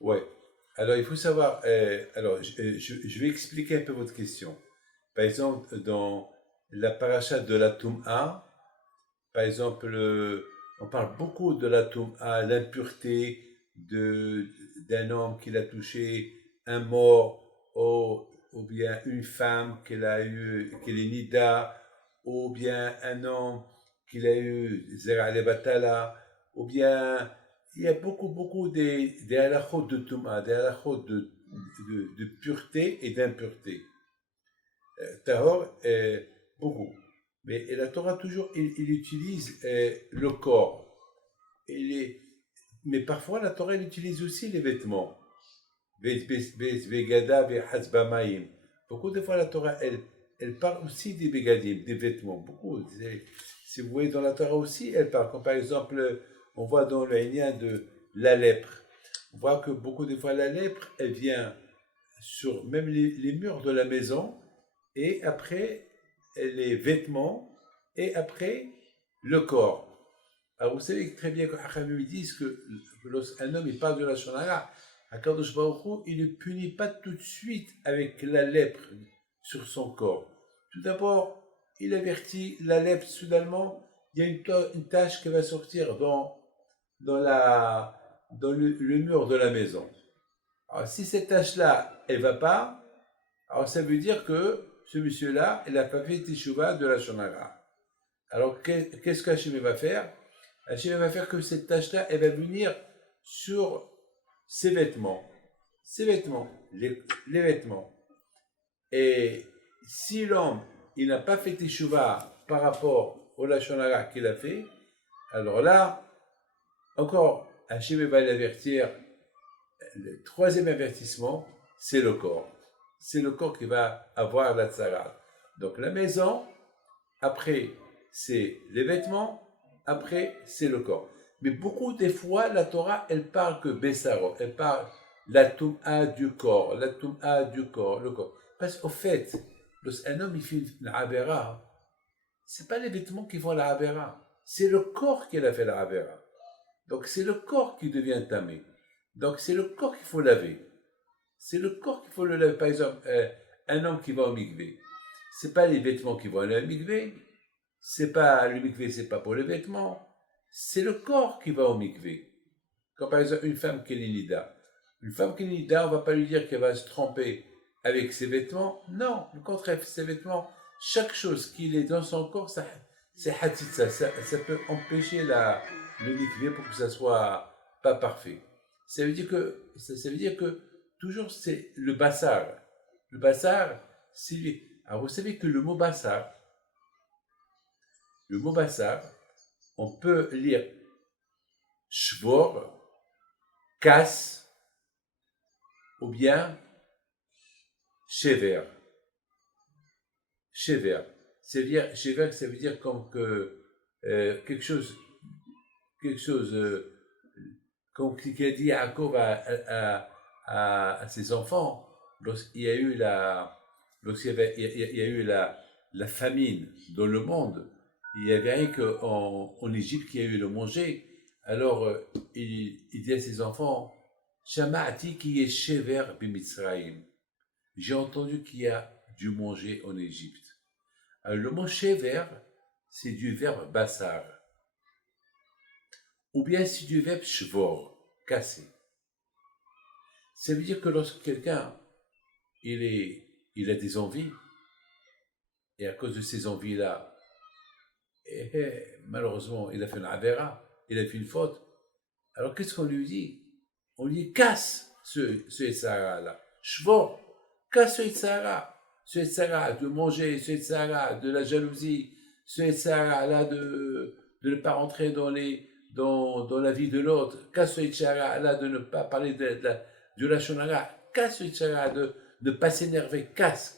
Ouais. Alors, il faut savoir. Alors, je vais expliquer un peu votre question. Par exemple, dans la paracha de la Toum'a, par exemple, on parle beaucoup de la Toum'a, l'impureté d'un homme qu'il a touché, un mort, ou bien une femme qu'il est nida, ou bien un homme qu'il a eu zera al-batala, ou bien il y a beaucoup des halachot de Toum'a, des halachot de pureté et d'impureté. Tahor, beaucoup. Mais la Torah, toujours, il utilise le corps. Mais parfois, la Torah, elle utilise aussi les vêtements. Beaucoup de fois, la Torah, elle parle aussi des begadim, des vêtements. Beaucoup. Si vous voyez dans la Torah aussi, elle parle. Comme par exemple, on voit dans le Hénia de la lèpre. On voit que beaucoup de fois, la lèpre, elle vient sur même les murs de la maison, et après les vêtements, et après le corps. Alors vous savez très bien que Hachamim disent que lorsqu'un homme il parle de la Shonara, Akadosh Baruch Hu, il ne punit pas tout de suite avec la lèpre sur son corps. Tout d'abord, il avertit la lèpre soudainement, il y a une tache qui va sortir dans le mur de la maison. Alors si cette tache-là, elle ne va pas, alors ça veut dire que ce monsieur-là, il n'a pas fait Teshuvah de la Shonara. Alors qu'est-ce qu'Hachem va faire? Hachem va faire que cette tache-là, elle va venir sur ses vêtements. Ses vêtements, les vêtements. Et si l'homme, il n'a pas fait Teshuvah par rapport au Lashon Hara qu'il a fait, alors là, encore, Hachem va l'avertir. Le troisième avertissement, c'est le corps. C'est le corps qui va avoir la tzara. Donc la maison, après, c'est les vêtements, après, c'est le corps. Mais beaucoup des fois, la Torah, elle parle que Bessaro, elle parle la Toum'a du corps, la Toum'a du corps, le corps. Parce qu'au fait, lorsqu'un homme il fait la Avera, ce n'est pas les vêtements qui font la Avera, c'est le corps qui a fait la Avera. Donc c'est le corps qui devient tamé. Donc c'est le corps qu'il faut laver. C'est le corps qu'il faut le laver. Par exemple, un homme qui va au mikvé, c'est pas les vêtements qui vont aller au mikvé, c'est pas le mikvé, c'est pas pour les vêtements, c'est le corps qui va au mikvé. Comme par exemple une femme qui est nida. Une femme qui est nida, on va pas lui dire qu'elle va se tremper avec ses vêtements. Non, le contraire, ses vêtements, chaque chose qui est dans son corps, c'est hatitza, ça peut empêcher le mikvé pour que ça soit pas parfait. Ça veut dire que toujours c'est le bassar. Le bassar, c'est. Alors vous savez que le mot bassar, on peut lire shvor, casse, ou bien shever. Shever. Shever, ça veut dire comme que quelque chose, comme qu'il a dit Yaakov à ses enfants, lorsqu'il y a eu la famine dans le monde, il n'y avait rien qu'en Égypte qui a eu le manger. Alors il dit à ses enfants, Shama'ati qui est shever b'Mitzrayim. J'ai entendu qu'il y a du manger en Égypte. Alors, le mot shever, c'est du verbe bassar. Ou bien c'est du verbe shvor, casser. Ça veut dire que lorsque quelqu'un il a des envies, et à cause de ces envies-là, malheureusement, il a fait une avera, il a fait une faute. Alors qu'est-ce qu'on lui dit? On lui dit casse ce Etzara-là. Shvor, casse ce Etzara. Ce Etzara de manger, ce Etzara de la jalousie, ce Etzara-là de ne pas rentrer dans la vie de l'autre. Casse ce Etzara-là de ne pas parler de la Shonara. Casse ce Etzara de ne pas s'énerver. Casse.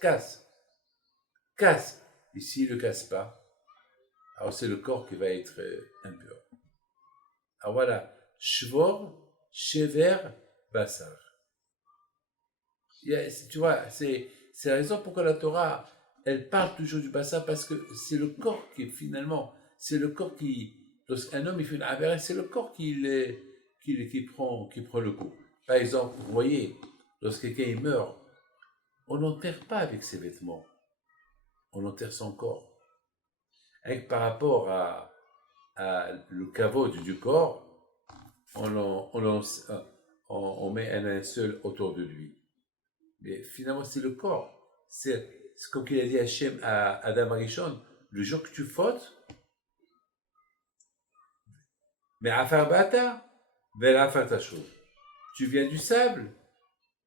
Et s'il ne le casse pas, alors c'est le corps qui va être impur. Alors voilà, Shvor, Shever, Bassar. Tu vois, c'est la raison pourquoi la Torah, elle parle toujours du Bassar, parce que c'est le corps qui finalement, c'est le corps qui Lorsqu'un homme il fait une avera, c'est le corps qui prend le coup. Par exemple, vous voyez, lorsque quelqu'un il meurt, on n'enterre pas avec ses vêtements, on enterre son corps. Avec, par rapport à le caveau du corps, on met un linceul autour de lui. Mais finalement, c'est le corps. C'est comme qu'il a dit Hachem à Adam Arishon, le jour que tu fautes, mais afar bata, vel afar tashov. Tu viens du sable,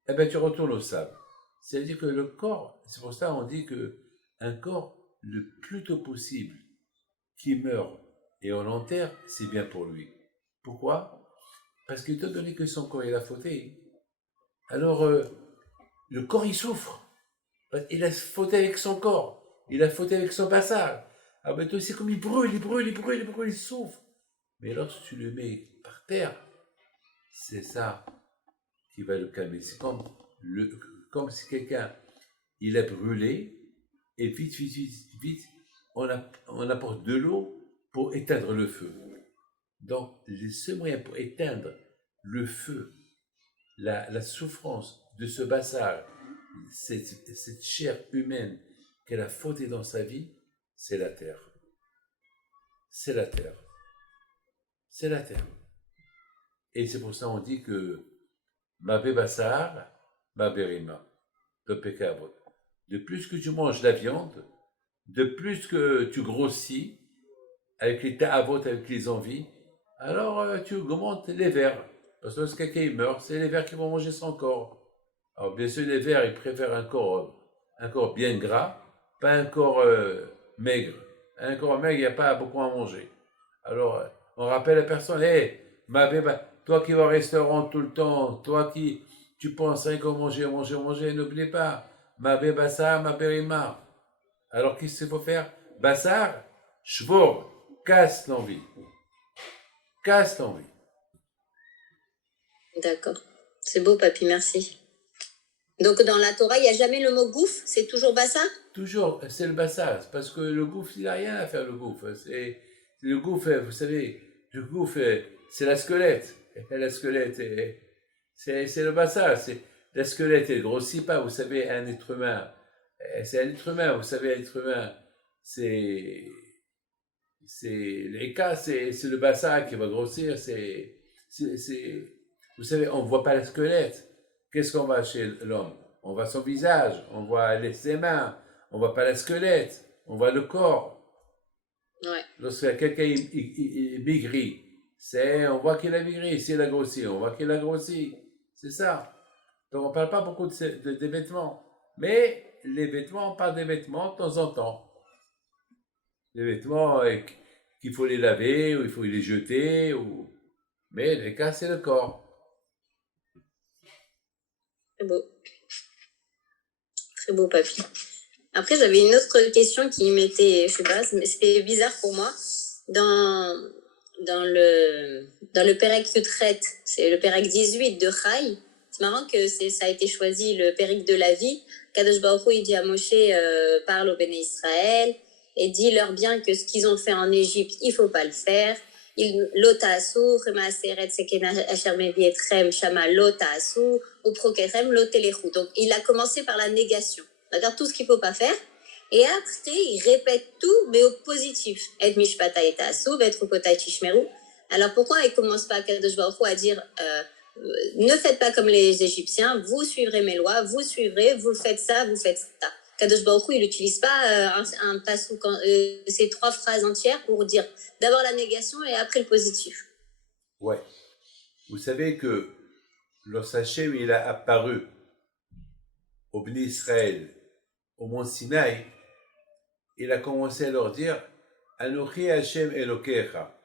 eh ben tu retournes au sable. C'est-à-dire que le corps, c'est pour ça qu'on dit que un corps, le plus tôt possible, qui meurt et on l'enterre, c'est bien pour lui. Pourquoi? Parce qu'étant donné que son corps il a fauté, alors le corps il souffre. Il a fauté avec son corps, il a fauté avec son passage. Alors maintenant c'est comme il brûle, il souffre. Mais lorsque tu le mets par terre, c'est ça qui va le calmer. C'est comme si quelqu'un, il a brûlé, et vite, on apporte de l'eau pour éteindre le feu. Donc, les seuls moyens pour éteindre le feu, la souffrance de ce bâtard, cette chair humaine qu'elle a fauté dans sa vie, c'est la terre. C'est la terre. C'est la terre. Et c'est pour ça qu'on dit que ma bassar, ma berima, le pécabo. De plus que tu manges la viande, de plus que tu grossis, avec les ta'avot, avec les envies, alors tu augmentes les vers. Parce que lorsque quelqu'un meurt, c'est les vers qui vont manger son corps. Alors bien sûr, les vers, ils préfèrent un corps bien gras, pas un corps maigre. Un corps maigre, il n'y a pas beaucoup à manger. Alors, on rappelle la personne, hé, toi qui vas au restaurant tout le temps, toi qui, tu penses rien qu'à manger, n'oubliez pas, ma bassar, ma berima. Alors, qu'est-ce qu'il faut faire? Bassar, shvor, casse l'envie. Casse l'envie. D'accord. C'est beau, papy, merci. Donc, dans la Torah, il n'y a jamais le mot gouffre, c'est toujours bassar? Toujours, c'est le bassar, parce que le gouffre, il n'a rien à faire, le gouffre. Le gouffre, vous savez, le gouffre, c'est la squelette. La squelette, c'est le bassar. La squelette, elle ne grossit pas. Vous savez, un être humain, c'est un être humain. Vous savez, un être humain, les cas, c'est le bassar qui va grossir. Vous savez, on ne voit pas le squelette. Qu'est-ce qu'on voit chez l'homme? On voit son visage, on voit ses mains, on ne voit pas le squelette, on voit le corps. Ouais. Lorsque quelqu'un il maigrit, on voit qu'il a maigri. S'il a grossi, on voit qu'il a grossi. C'est ça. Donc on ne parle pas beaucoup des vêtements. Mais les vêtements, on parle des vêtements de temps en temps. Les vêtements qu'il faut les laver, ou il faut les jeter, mais les cas, c'est le corps. Très beau. Très beau, papy. Après, j'avais une autre question qui m'était, je sais pas, c'était bizarre pour moi. Dans le Pérec Yutret, c'est le Pérec 18 de Chai. C'est marrant que ça a été choisi le Pérec de la vie. Kadosh Baruch Hu, il dit à Moshe, parle au Béné Israël et dis-leur bien que ce qu'ils ont fait en Égypte, il faut pas le faire. Lota asu, rema aseret sekena asher mevi etrem shama lota asu, ou prokerem lotelechu. Donc, il a commencé par la négation. Regarde tout ce qu'il faut pas faire. Et après, il répète tout, mais au positif. Et mishpata et asu, être kota tishmeru. Alors, pourquoi il commence pas Kadosh Baruch Hu à dire ne faites pas comme les Égyptiens, vous suivrez mes lois, vous suivrez, vous faites ça, vous faites ça. Kadosh Baruch Hu, il n'utilise pas un passouk, ces 3 phrases entières pour dire d'abord la négation et après le positif. Ouais. Vous savez que lorsque Hachem il a apparu au Béni Israël, au mont Sinaï, il a commencé à leur dire Anochi Hachem Elokecha.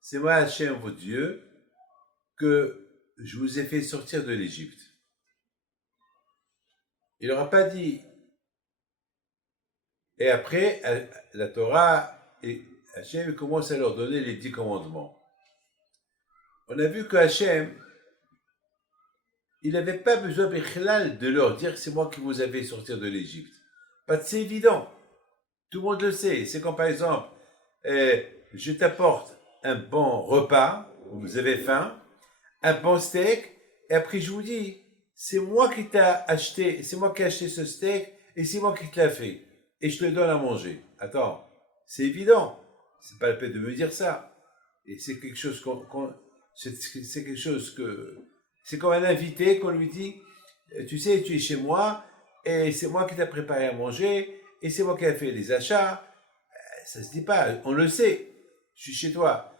C'est moi Hachem, votre Dieu, que je vous ai fait sortir de l'Égypte. Il n'aura pas dit. Et après, la Torah, et Hachem commence à leur donner les 10 commandements. On a vu que Hachem, il n'avait pas besoin de leur dire c'est moi qui vous ai fait sortir de l'Égypte. Parce que c'est évident. Tout le monde le sait. C'est comme par exemple, je t'apporte un bon repas, vous avez faim, un bon steak, et après je vous dis, c'est moi qui t'ai acheté, c'est moi qui ai acheté ce steak, et c'est moi qui te l'ai fait, et je te le donne à manger. Attends, c'est évident, c'est pas la peine de me dire ça. Et c'est quelque chose c'est quelque chose que, c'est comme un invité qu'on lui dit, tu sais, tu es chez moi, et c'est moi qui t'ai préparé à manger, et c'est moi qui ai fait les achats. Ça se dit pas, on le sait, je suis chez toi.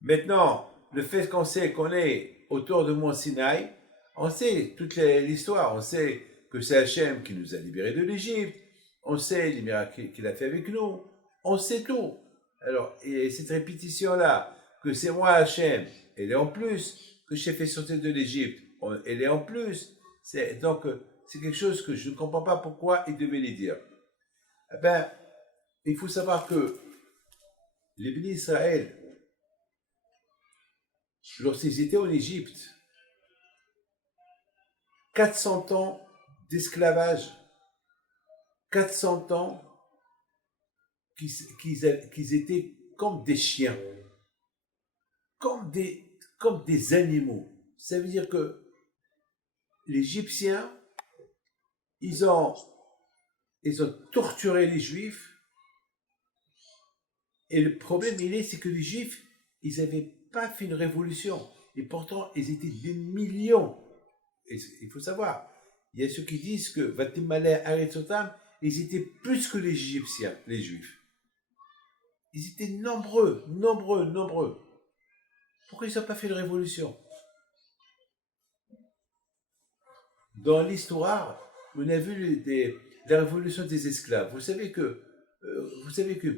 Maintenant, le fait qu'on sait qu'on est autour de Mont Sinaï, on sait toute l'histoire, on sait que c'est Hachem qui nous a libérés de l'Égypte, on sait les miracles qu'il a fait avec nous, on sait tout. Alors, et cette répétition-là, que c'est moi Hachem, elle est en plus, que je t'ai fait sortir de l'Égypte, elle est en plus. Donc, c'est quelque chose que je ne comprends pas pourquoi il devait les dire. Eh ben, il faut savoir que les bénis d'Israël, lorsqu'ils étaient en Égypte, 400 ans d'esclavage, 400 ans qu'ils étaient comme des chiens, comme des animaux. Ça veut dire que les Égyptiens, ils ont torturé les Juifs, et le problème, c'est que les Juifs, ils n'avaient pas fait une révolution, et pourtant, ils étaient des millions. Et il faut savoir, il y a ceux qui disent que Vatimale Aretzotam, ils étaient plus que les Égyptiens, les Juifs. Ils étaient nombreux. Pourquoi ils n'ont pas fait de révolution? Dans l'histoire, on a vu la révolution des esclaves. Vous savez que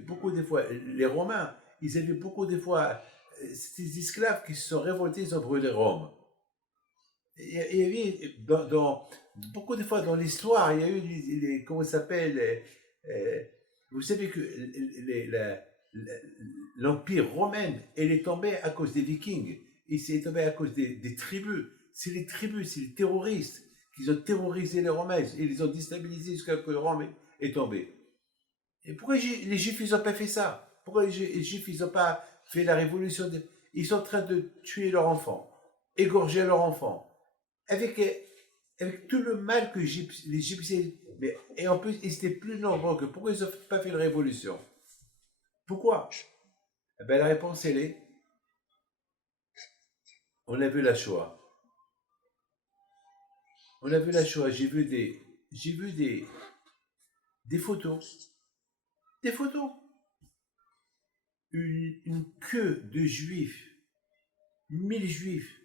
beaucoup de fois, les Romains, ils avaient beaucoup de fois, ces esclaves qui se sont révoltés, ils ont brûlé Rome. Il y avait, beaucoup de fois dans l'histoire, il y a eu comment ça s'appelle, vous savez que l'Empire romain, elle est tombée à cause des Vikings, et c'est tombé à cause des tribus. C'est les tribus, c'est les terroristes qui ont terrorisé les Romains, et les ont déstabilisés jusqu'à ce que Rome est tombée. Et pourquoi les Juifs, ils n'ont pas fait ça? Pourquoi les Juifs, ils n'ont pas fait la révolution? Ils sont en train de tuer leurs enfants, égorger leurs enfants, avec tout le mal que les Égyptiens, et en plus, ils étaient plus nombreux que. Pourquoi ils n'ont pas fait une révolution? Pourquoi? Eh bien, la réponse, elle est, on a vu la Shoah. On a vu la Shoah, j'ai vu des photos. Des photos. Une queue de juifs, 1000 juifs.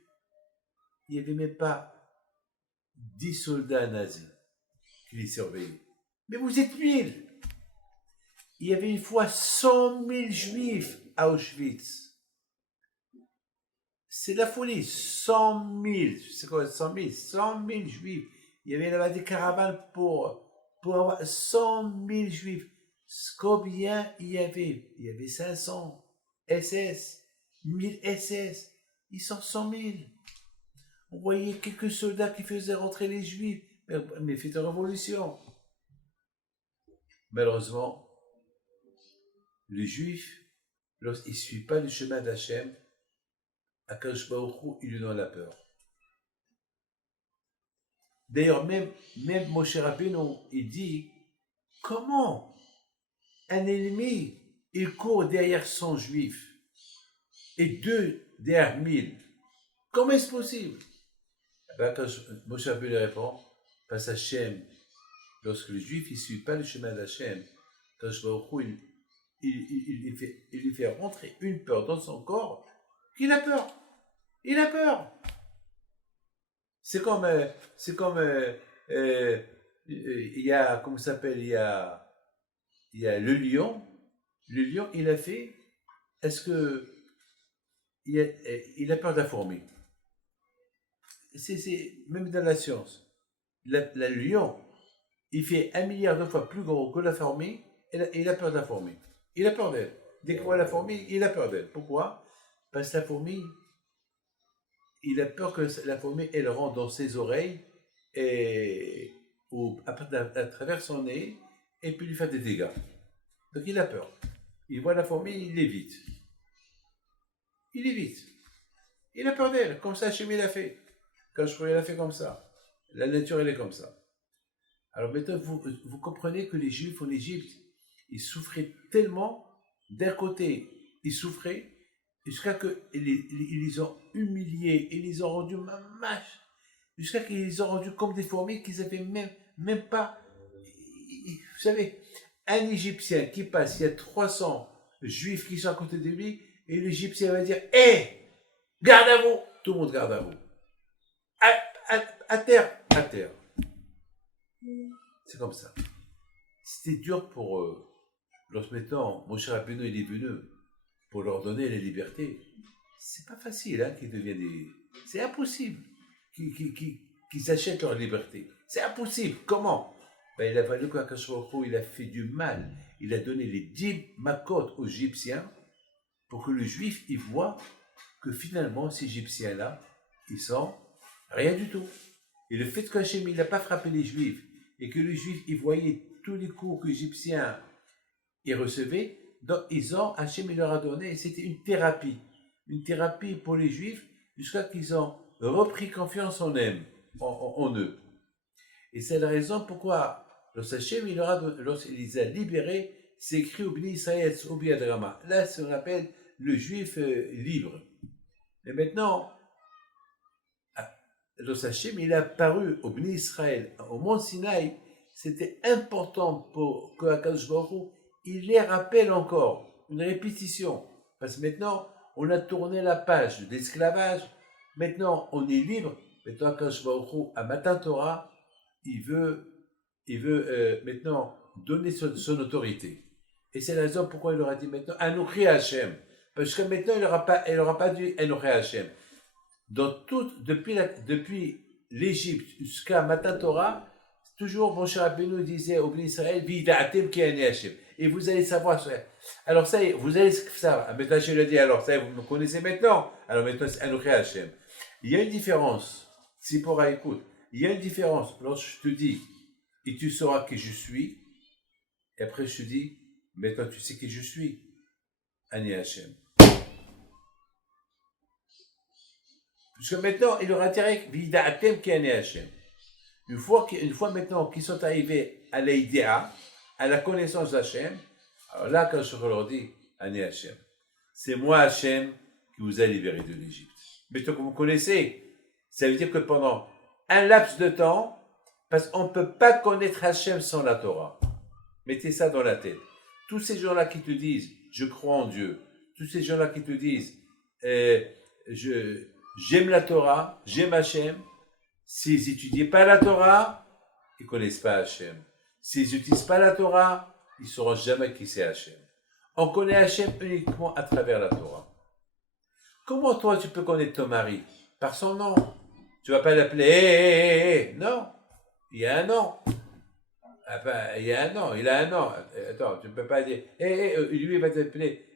Il n'y avait même pas 10 soldats nazis qui les surveillaient. Mais vous êtes 1000. Il y avait une fois 100 000 juifs à Auschwitz. C'est la folie, 100 000. C'est quoi 100 000? 100 000 juifs. Il y avait là-bas des caravanes pour avoir 100 000 juifs. Combien il y avait? Il y avait 500 SS, 1000 SS. Ils sont 100 000. On voyait quelques soldats qui faisaient rentrer les juifs, mais faisaient révolution. Malheureusement, les juifs, lorsqu'ils ne suivent pas le chemin d'Hachem, Akadosh Baruch Hu, ils lui donnent la peur. D'ailleurs, même Moshe Rabbeinu, il dit, comment un ennemi, il court derrière 100 juifs et 2 derrière 1000? Comment est-ce possible? Quand Moshe Rabbeinu répond, parce qu'Hachem, lorsque les juifs ne suivent pas le chemin d'Hachem, Akadosh Baruch Hu, il lui fait rentrer une peur dans son corps qu'il a peur. Il a peur. C'est comme il y a, comment ça s'appelle, il y a le lion. Le lion, il a fait, est-ce que il a peur de la fourmi? C'est même dans la science. Le lion, il fait 1 milliard de fois plus gros que la fourmi, et il a peur de la fourmi. Il a peur d'elle. Dès qu'il voit la fourmi, il a peur d'elle. Pourquoi? Parce que la fourmi, il a peur que la fourmi, elle rentre dans ses oreilles ou à travers son nez et puis lui faire des dégâts. Donc il a peur. il voit la fourmi, il l'évite. Il évite. Il a peur d'elle, comme ça Hachem il a fait. Quand je il a fait comme ça. La nature, elle est comme ça. Alors maintenant, vous comprenez que les Juifs en Égypte, ils souffraient tellement, d'un côté, ils souffraient, jusqu'à qu'ils les ont humiliés, ils les ont rendus mamaches, jusqu'à qu'ils les ont rendus comme des fourmis qu'ils n'avaient même pas. Vous savez, un Égyptien qui passe, il y a 300 Juifs qui sont à côté de lui, et l'Égyptien va dire: hé, garde à vous! Tout le monde garde à vous. À terre, à terre. C'est comme ça. C'était dur pour eux. Lorsque maintenant, Moshe Rabbeinu il est venu pour leur donner la liberté, c'est pas facile hein, qu'ils deviennent des. C'est impossible qu'ils achètent leur liberté. C'est impossible. Comment? Ben, il a fallu qu'Akash Baruch Hu, il a fait du mal. Il a donné les 10 makot aux Égyptiens pour que le Juif il voit que finalement ces Égyptiens-là, ils sont rien du tout. Et le fait qu'Hachem il n'a pas frappé les Juifs et que les Juifs ils voyaient tous les coups que les Égyptiens ils recevaient, donc Hachem il leur a donné, c'était une thérapie pour les Juifs jusqu'à qu'ils ont repris confiance en eux. Et c'est la raison pourquoi Hachem lorsqu'il les a libérés, c'est écrit au Bnei Israël au Biadrama. Là, c'est ce qu'on appelle le Juif libre. Mais maintenant, Hachem il a apparu au Bnei Israël, au mont Sinaï. C'était important pour que Akadosh Baruch Hu, il les rappelle encore, une répétition. Parce que maintenant, on a tourné la page de l'esclavage, maintenant on est libre, maintenant Akadosh Baruch Hu, à Matan Torah, il veut maintenant donner son autorité. Et c'est la raison pourquoi il leur a dit maintenant Anochi Hashem. Parce que maintenant il n'aura pas dit Anochi Hashem. Depuis l'Égypte jusqu'à Matan Torah, toujours Moshe Rabbeinu disait au Bnei Israël Vida'atem ki ani Hashem. Et vous allez savoir ça. Alors ça y est, vous allez savoir. Maintenant je le dis, alors ça y est, vous me connaissez maintenant. Alors maintenant c'est Anochi Hashem. Il y a une différence. Si pour écoute, il y a une différence lorsque je te dis et tu sauras qui je suis, et après je te dis maintenant tu sais qui je suis, Ani Hashem. Parce que maintenant il aura direct Vida'atem ki ani Hashem. Une fois maintenant qu'ils sont arrivés à l'idéa, à la connaissance d'Hachem, alors là quand je leur dis Ani Hashem, c'est moi Hachem qui vous a libéré de l'Égypte. Maintenant que vous connaissez, ça veut dire que pendant un laps de temps, parce qu'on ne peut pas connaître Hachem sans la Torah. Mettez ça dans la tête. Tous ces gens-là qui te disent, je crois en Dieu, tous ces gens-là qui te disent, j'aime la Torah, j'aime Hachem, s'ils n'étudient pas la Torah, ils ne connaissent pas Hachem. S'ils n'utilisent pas la Torah, ils ne sauront jamais qui c'est Hachem. On connaît Hachem uniquement à travers la Torah. Comment toi tu peux connaître ton mari? Par son nom. Tu ne vas pas l'appeler non. Il y a un nom. Ah ben, il y a un nom, il a un nom. Attends, tu ne peux pas dire lui il va t'appeler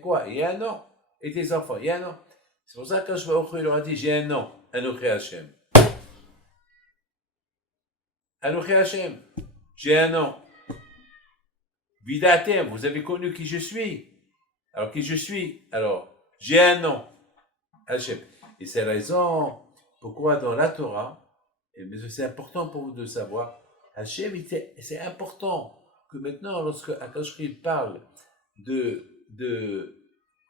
quoi? Il y a un nom. Et tes enfants, il y a un nom. C'est pour ça que quand je vais au il leur a dit j'ai un nom, Anochi Hashem. Anochi Hashem, j'ai un nom. Vidatem, vous avez connu qui je suis. Alors qui je suis? Alors, j'ai un nom, Hashem. Et c'est la raison pourquoi dans la Torah, et c'est important pour vous de savoir, Hashem, c'est important que maintenant, lorsque Akadosh parle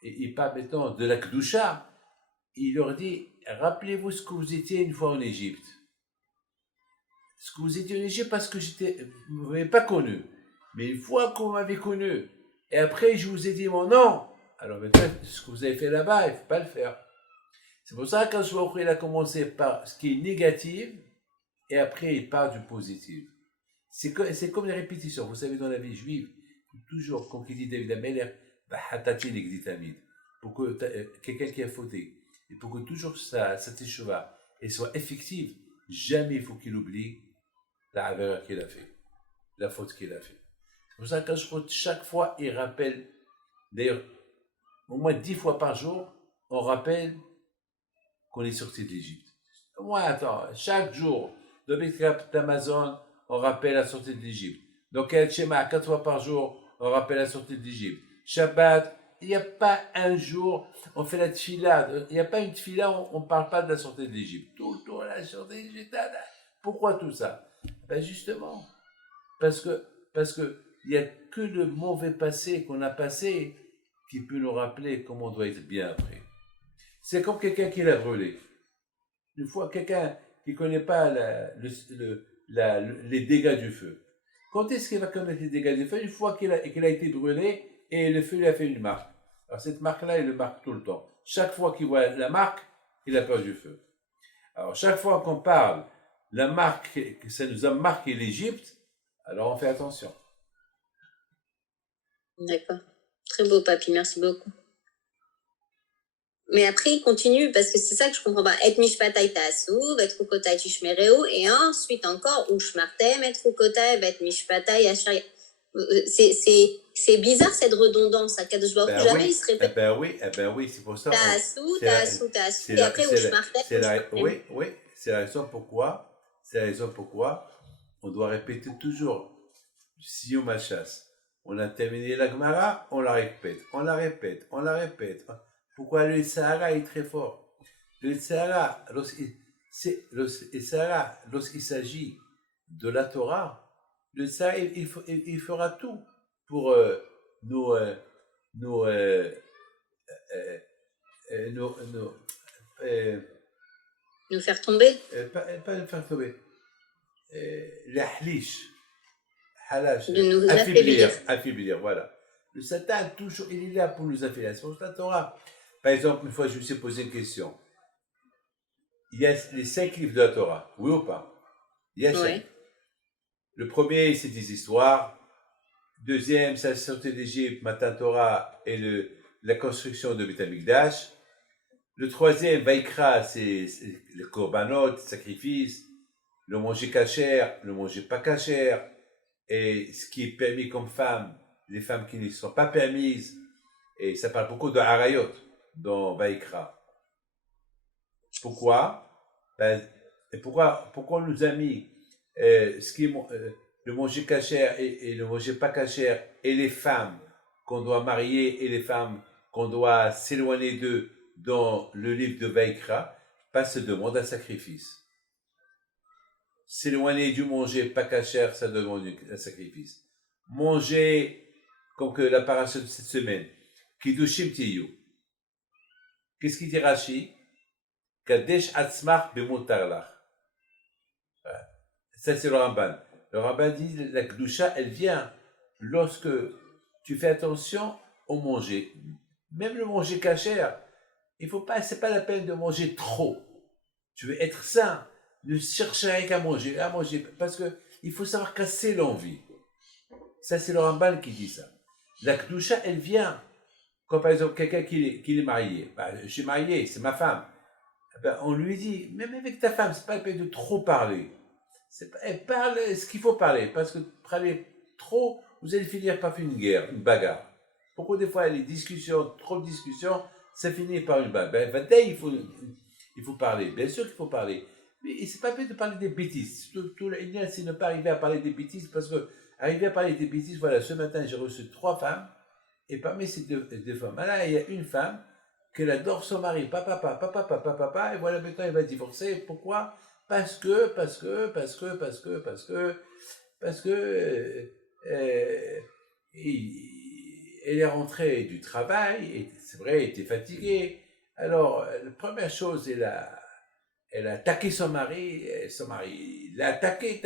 il parle maintenant de la Kedusha, il leur dit, rappelez-vous ce que vous étiez une fois en Égypte. Ce que vous étiez en Égypte parce que vous ne m'avez pas connu. Mais une fois que vous m'avez connu, et après je vous ai dit mon nom, alors maintenant, ce que vous avez fait là-bas, il ne faut pas le faire. C'est pour ça qu'Akadosh il a commencé par ce qui est négatif, et après il part du positif. C'est comme les répétitions. Vous savez, dans la vie juive, toujours, comme il dit David Ameller, pour que quelqu'un qui a fauté, et pour que toujours sa teshuva soit effective, jamais il faut qu'il oublie la avera qu'il a fait, la faute qu'il a fait. C'est pour ça que chaque fois, il rappelle, d'ailleurs, au moins 10 fois par jour, on rappelle qu'on est sorti de l'Égypte. Moi, attends, chaque jour, dans le d'Amazon, on rappelle la sortie de l'Égypte. Donc, El Shema, 4 fois par jour, on rappelle la sortie d'Égypte. Shabbat, il n'y a pas un jour, on fait la tfila, il n'y a pas une tfila, on ne parle pas de la sortie d'Égypte. Tout le temps, la sortie d'Égypte. Pourquoi tout ça? Ben justement, parce que il n'y a que le mauvais passé qu'on a passé qui peut nous rappeler comment on doit être bien après. C'est comme quelqu'un qui l'a brûlé. Une fois, quelqu'un qui ne connaît pas les dégâts du feu. Quand est-ce qu'il va connaître les dégâts du feu? Une fois qu'il a été brûlé et le feu lui a fait une marque. Alors cette marque-là, il le marque tout le temps. Chaque fois qu'il voit la marque, il a peur du feu. Alors chaque fois qu'on parle, la marque, que ça nous a marqué l'Égypte, alors on fait attention. D'accord. Très beau, papy. Merci beaucoup. Mais après, il continue, parce que c'est ça que je comprends pas. Et mishpatai ta'asuv, et rukotai tishmereu, et ensuite encore, ushmartem, et rukotai, et mishpatai ashari. C'est bizarre cette redondance. À Kadosh Baruch Hu, jamais il se répète. Oui, c'est pour ça. Ta'asou, et après ushmartem. Oui, c'est la raison pourquoi. C'est la raison pourquoi on doit répéter toujours. Si on chasse, on a terminé la Gemara, on la répète, on la répète, on la répète. Pourquoi le Sahara est très fort? Le Sahara, lorsqu'il s'agit de la Torah, le Sahara, il fera tout pour nous faire tomber. Pas nous faire tomber. Les halish, halash, de nous affaiblir, voilà. Le Satan, toujours, il est là pour nous affaiblir. C'est pour la Torah. Par exemple, une fois, je me suis posé une question. Il y a les 5 livres de la Torah, oui ou pas? Il y a 5. Le premier, c'est des histoires. Deuxième, c'est la sortie d'Égypte, Matan Torah et la construction de Beth Amikdash. Le troisième, Vaikra, c'est le korbanot, sacrifice, le manger cachère, le manger pas cachère, et ce qui est permis comme femme, les femmes qui ne sont pas permises, et ça parle beaucoup de harayot dans Vaikra. Pourquoi? Pourquoi on nous a mis ce qui est le manger cachère et le manger pas cachère, et les femmes qu'on doit marier et les femmes qu'on doit s'éloigner d'eux dans le livre de Vaikra, parce que ça demande un sacrifice. S'éloigner du manger pas cachère, ça demande un sacrifice. Manger, comme que la paracha de cette semaine, Kiddushim Tiyu. Qu'est-ce qu'il dit Rashi? Kadesh atzmach b'mutarlach. Ça, c'est le Ramban. Le Ramban dit la Kedusha, elle vient lorsque tu fais attention au manger. Même le manger cachère, il faut pas, c'est pas la peine de manger trop. Tu veux être sain, ne cherche rien qu'à manger, parce que il faut savoir casser l'envie. Ça, c'est le Ramban qui dit ça. La Kedusha, elle vient quand, par exemple, quelqu'un qui est marié. Je suis marié, c'est ma femme. On lui dit, même avec ta femme, c'est pas la peine de trop parler. Elle parle ce qu'il faut parler, parce que parler trop, vous allez finir par faire une guerre, une bagarre. Pourquoi des fois, les discussions, trop de discussions, ça finit par une bagarre. Il faut parler, bien sûr qu'il faut parler. Mais c'est pas la peine de parler des bêtises. Tout l'idée, c'est ne pas arriver à parler des bêtises, parce que arriver à parler des bêtises, voilà, ce matin, j'ai reçu 3 femmes, et parmi ces deux femmes, là, il y a une femme qu'elle adore son mari, papa, et voilà, maintenant, elle va divorcer. Pourquoi? Parce que, elle est rentrée du travail, et c'est vrai, elle était fatiguée. Alors, la première chose, elle a attaqué son mari l'a attaqué,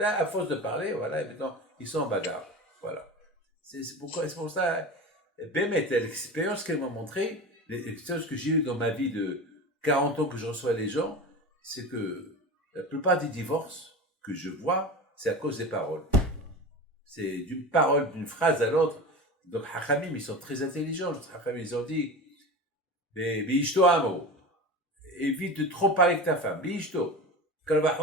à force de parler, voilà, et maintenant, ils sont en bagarre. Voilà. C'est pour ça, Bémet, l'expérience qu'elle m'a montrée, l'expérience que j'ai eue dans ma vie de 40 ans que je reçois les gens, c'est que la plupart des divorces que je vois, c'est à cause des paroles. C'est d'une parole, d'une phrase à l'autre. Donc, Hachamim, ils sont très intelligents. Hachamim, ils ont dit, Bishto Amo, évite de trop parler avec ta femme. Bishto. Elle a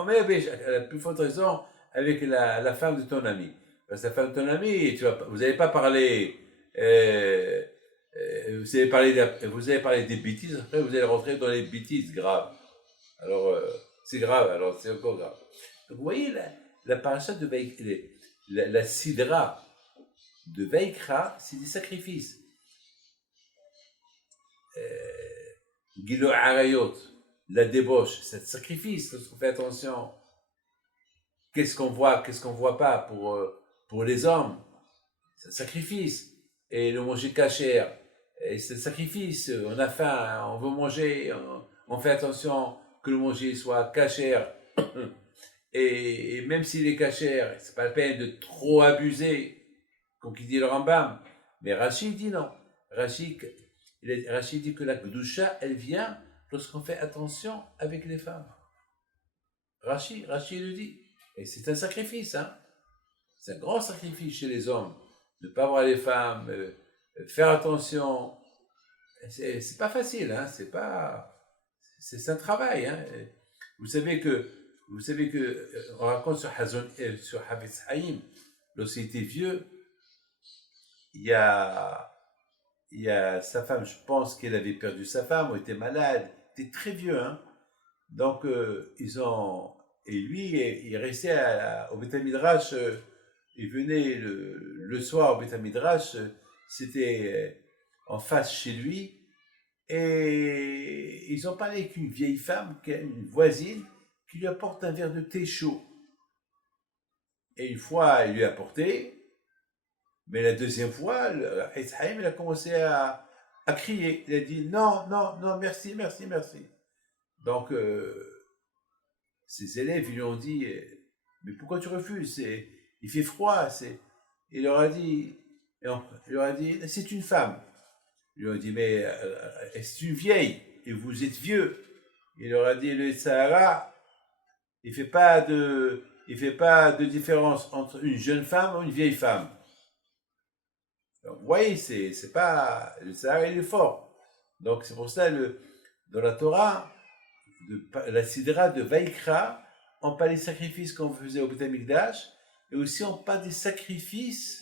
la plus forte raison avec la femme de ton ami. Parce que la femme de ton ami, vous n'allez pas parler. Vous allez parler des bêtises, après vous allez rentrer dans les bêtises graves. Alors, c'est grave, alors c'est encore grave. Donc, vous voyez, la paracha de la sidra de Vaikra, c'est des sacrifices. Gilo Arayot, la débauche, c'est un sacrifice, lorsqu'on fait attention. Qu'est-ce qu'on voit pas pour les hommes, c'est un sacrifice. Et le manger cachère, c'est un sacrifice. On a faim, on veut manger, on fait attention que le manger soit cachère. Et même s'il est cachère, c'est pas la peine de trop abuser, comme qui dit le Rambam. Mais Rachid dit non. Rachid dit que la Kedusha, elle vient lorsqu'on fait attention avec les femmes. Rachid le dit. Et c'est un sacrifice, hein. C'est un grand sacrifice chez les hommes. Ne pas voir les femmes, faire attention. C'est pas facile, hein. C'est un travail, hein. Vous savez que on raconte sur Havetz Haïm, lorsqu'il était vieux, il y a sa femme, je pense qu'elle avait perdu sa femme, ou était malade, il était très vieux, hein. Donc et lui, il restait au Beth Midrash, il venait le soir au Beth Midrash, c'était en face chez lui, et ils ont parlé avec une vieille femme, une voisine, qui lui apporte un verre de thé chaud. Et une fois, il lui a apporté, mais la deuxième fois, Haïm, il a commencé à crier. Il a dit non, merci. Donc, ses élèves, ils lui ont dit, mais pourquoi tu refuses? Il fait froid. Il leur a dit, c'est une femme. Ils lui ont dit, mais c'est une vieille, et vous êtes vieux. Il leur a dit, le Sahara, il fait pas de différence entre une jeune femme et une vieille femme. Donc, vous voyez, c'est pas, le Sahara, il est fort. Donc, c'est pour ça, dans la Torah, la Sidra de Vaikra, on parle des sacrifices qu'on faisait au Beth Amikdash, et aussi on parle des sacrifices,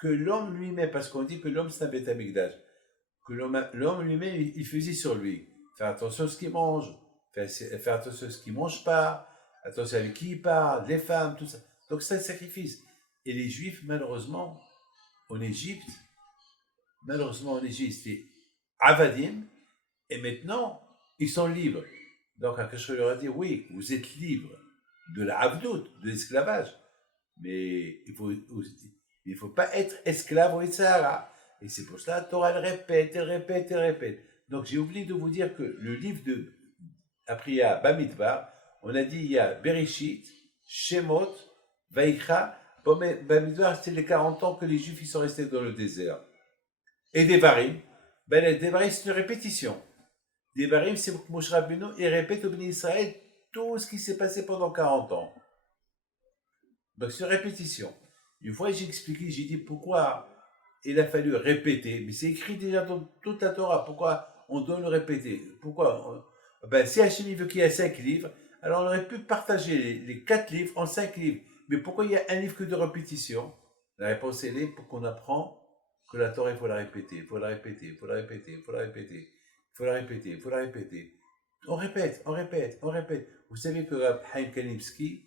que l'homme lui-même, parce qu'on dit que l'homme c'est un Beth Amikdash, que l'homme lui-même, il faisait sur lui. Faire attention à ce qu'il mange, faire attention à ce qu'il ne mange pas, attention avec qui il parle, les femmes, tout ça. Donc c'est un sacrifice. Et les Juifs, malheureusement, en Égypte, c'était Avadim, et maintenant, ils sont libres. Donc, Akash leur a dit, oui, vous êtes libres de la Avdout, de l'esclavage, mais il ne faut pas être esclave au Sahara. Et c'est pour ça, la Torah, elle répète. Donc, j'ai oublié de vous dire que le livre après il y a Bamidbar, on a dit, il y a Bereshit, Shemot, Vaikra. Bamidbar, c'était les 40 ans que les Juifs ils sont restés dans le désert. Et Devarim, les Devarim, c'est une répétition. Devarim, c'est pour que Moshe Rabbeinu, il répète au Béni Israël tout ce qui s'est passé pendant 40 ans. Donc, c'est une répétition. Une fois, j'ai expliqué, j'ai dit pourquoi il a fallu répéter. Mais c'est écrit déjà dans toute la Torah. Pourquoi on doit le répéter? Pourquoi si Hachem veut qu'il y ait 5 livres, alors on aurait pu partager les 4 livres en 5 livres. Mais pourquoi il y a un livre que de répétition? La réponse est pour qu'on apprend que la Torah, il faut la répéter. On répète. Vous savez que Rab Chaim Kanievski,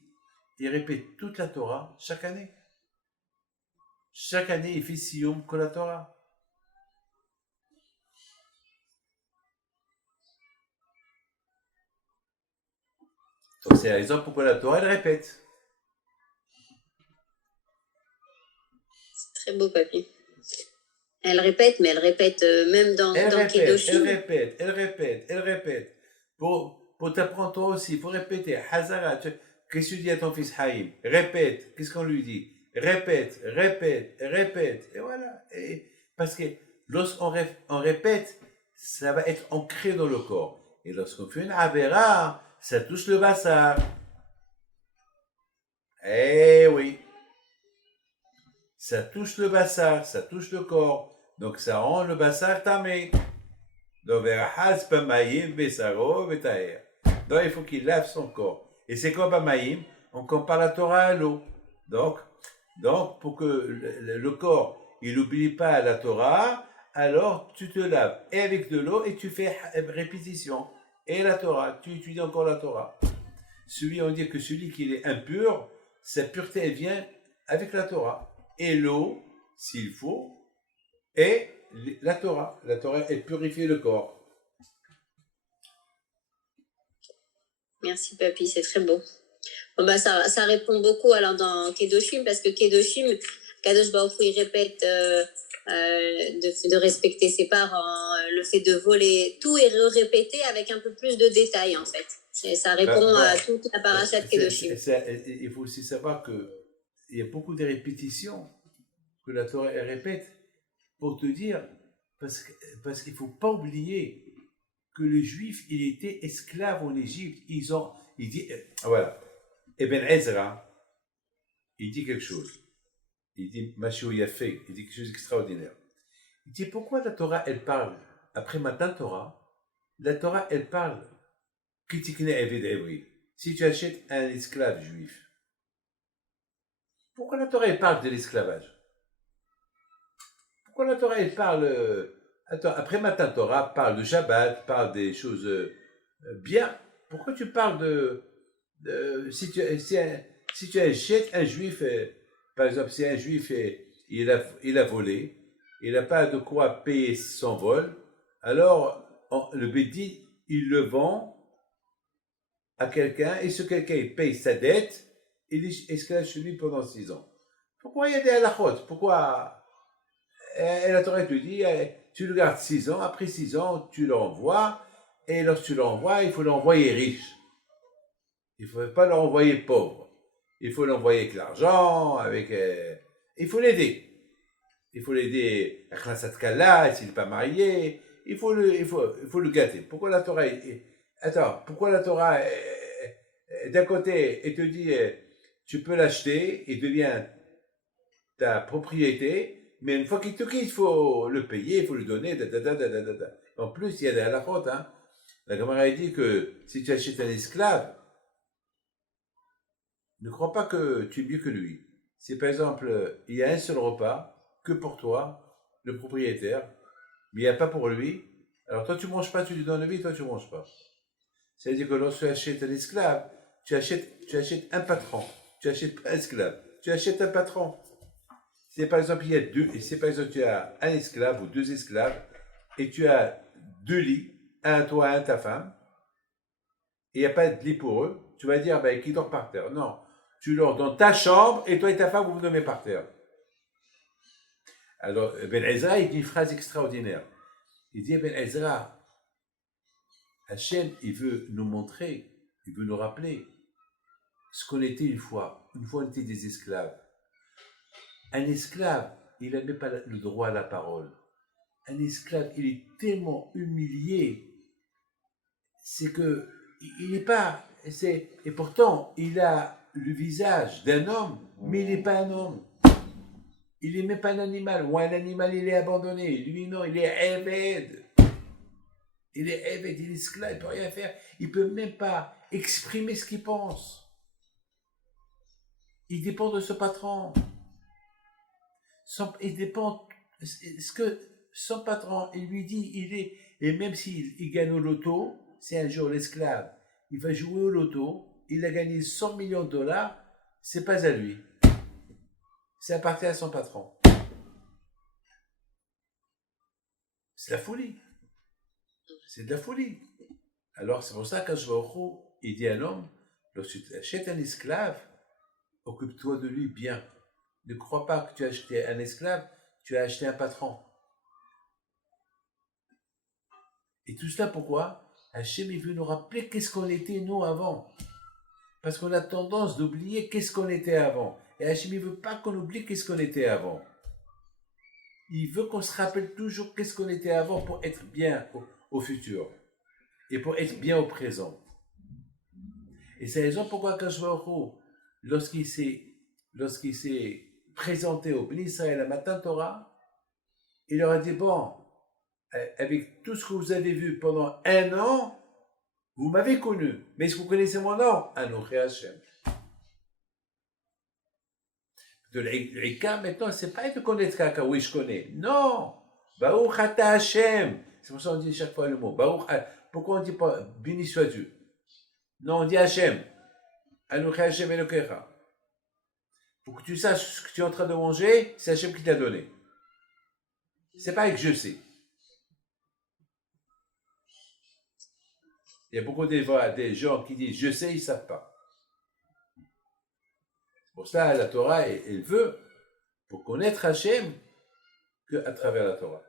il répète toute la Torah chaque année. Chaque année, il fait Siyum Kol Torah. Donc c'est la raison pourquoi la Torah, elle répète. C'est très beau, papy. Elle répète, mais elle répète même dans Kedoshim. Elle répète. Pour t'apprendre toi aussi, il faut répéter. Hazara, qu'est-ce que tu dis à ton fils Haïm? Répète. Qu'est-ce qu'on lui dit? Répète. Et voilà. Parce que lorsqu'on répète, ça va être ancré dans le corps. Et lorsqu'on fait une avera, ça touche le bassar. Eh oui. Ça touche le bassar, ça touche le corps. Donc ça rend le bassar tamé. Donc il faut qu'il lave son corps. Et c'est quoi Bamaïm? On compare la Torah à l'eau. Donc pour que le corps il n'oublie pas la Torah, alors tu te laves et avec de l'eau et tu fais répétition. Et la Torah, tu étudies encore la Torah. on dit que celui qui est impur, sa pureté elle vient avec la Torah. Et l'eau, s'il faut, et la Torah. La Torah, elle purifie le corps. Merci, Papy, c'est très beau. Bon, bah, ça répond beaucoup alors dans Kedoshim, parce que Kedoshim, Kadosh Baruch Hu, il répète de respecter ses parents, le fait de voler, tout est répété avec un peu plus de détails en fait. Et ça répond à toute la paracha de Kedoshim. Il faut aussi savoir qu'il y a beaucoup de répétitions que la Torah elle répète pour te dire, parce qu'il ne faut pas oublier que les Juifs, ils étaient esclaves en Égypte. Il dit, voilà. Ibn Ezra, il dit quelque chose. Il dit, Mashou Yafé, il dit quelque chose d'extraordinaire. Il dit, pourquoi la Torah, elle parle, après Matan Torah, la Torah, elle parle, Kitikne Eved Evri. Si tu achètes un esclave juif, pourquoi la Torah, elle parle de l'esclavage? Pourquoi la Torah, elle parle, après Matan Torah, parle de Shabbat, parle des choses bien. Pourquoi tu parles si tu achètes un juif, par exemple, si un juif il a volé, il n'a pas de quoi payer son vol, alors le bédit, il le vend à quelqu'un, et ce quelqu'un il paye sa dette, il est esclave chez lui pendant 6 ans. Pourquoi il y a des halakhot? Pourquoi la Torah te dit, tu le gardes 6 ans, après 6 ans, tu le renvoies, et lorsque tu le renvoies, il faut l'envoyer riche. Il ne faut pas l'envoyer pauvre. Il faut l'envoyer avec l'argent, il faut l'aider. Il faut l'aider à Khnasat Kala, s'il n'est pas marié. Il faut le gâter. Pourquoi la Torah d'un côté, elle te dit, tu peux l'acheter, il devient ta propriété, mais une fois qu'il te quitte, il faut le payer, il faut le donner, En plus, il y a des halakhot, hein. La Gemara dit que si tu achètes un esclave, ne crois pas que tu es mieux que lui. Si par exemple, il y a un seul repas, que pour toi, le propriétaire, mais il n'y a pas pour lui, alors toi tu ne manges pas, tu lui donnes le vie, toi tu ne manges pas. C'est-à-dire que lorsque tu achètes un esclave, tu achètes un patron, tu n'achètes pas un esclave, tu achètes un patron. Si par exemple, tu as un esclave ou 2 esclaves, et tu as 2 lits, un à toi, un à ta femme, et il n'y a pas de lit pour eux, tu vas dire, qui dort par terre? Non. Tu dors dans ta chambre, et toi et ta femme, vous vous dormez par terre. Alors, Ben Ezra, il dit une phrase extraordinaire. Il dit, Ben Ezra, Hachem, il veut nous montrer, il veut nous rappeler ce qu'on était une fois. Une fois, on était des esclaves. Un esclave, il n'avait pas le droit à la parole. Un esclave, il est tellement humilié, c'est que il n'est pas, et pourtant, il a le visage d'un homme, mais il n'est pas un homme. Il n'est même pas un animal, ou un animal, il est abandonné. Lui, non, il est Eved. Il est Eved, il est esclave, il ne peut rien faire. Il ne peut même pas exprimer ce qu'il pense. Il dépend de ce patron. Il dépend, ce que son patron, il lui dit, et même s'il gagne au loto, c'est un jour l'esclave, il va jouer au loto, il a gagné 100 millions de dollars, c'est pas à lui. Ça appartient à son patron. C'est la folie. C'est de la folie. Alors c'est pour ça qu'Akadosh Baruch Hu, il dit à l'homme, lorsque tu achètes un esclave, occupe-toi de lui bien. Ne crois pas que tu as acheté un esclave, tu as acheté un patron. Et tout cela pourquoi? Hachem, il veut nous rappeler qu'est-ce qu'on était nous avant. Parce qu'on a tendance d'oublier qu'est-ce qu'on était avant. Et Hachem, il ne veut pas qu'on oublie qu'est-ce qu'on était avant. Il veut qu'on se rappelle toujours qu'est-ce qu'on était avant pour être bien au futur. Et pour être bien au présent. Et c'est la raison pourquoi Akadosh Baruch Hu, lorsqu'il s'est présenté au Bnei Israël à Matan Torah, il leur a dit, bon, avec tout ce que vous avez vu pendant 1 an, vous m'avez connu. Mais est-ce que vous connaissez mon nom? Anochi Hashem. De l'Ika, maintenant, c'est pas de connaître quelqu'un, oui, je connais. Non! Baruch Ata Hashem. C'est pour ça qu'on dit chaque fois le mot. Baruch. Pourquoi on ne dit pas béni soit Dieu? Non, on dit Hashem. Anochi Hashem Elokecha. Pour que tu saches ce que tu es en train de manger, c'est Hashem qui t'a donné. C'est pas que je sais. Il y a beaucoup des gens qui disent je sais, ils ne savent pas. Pour ça, la Torah, elle veut, pour connaître Hashem, qu'à travers la Torah.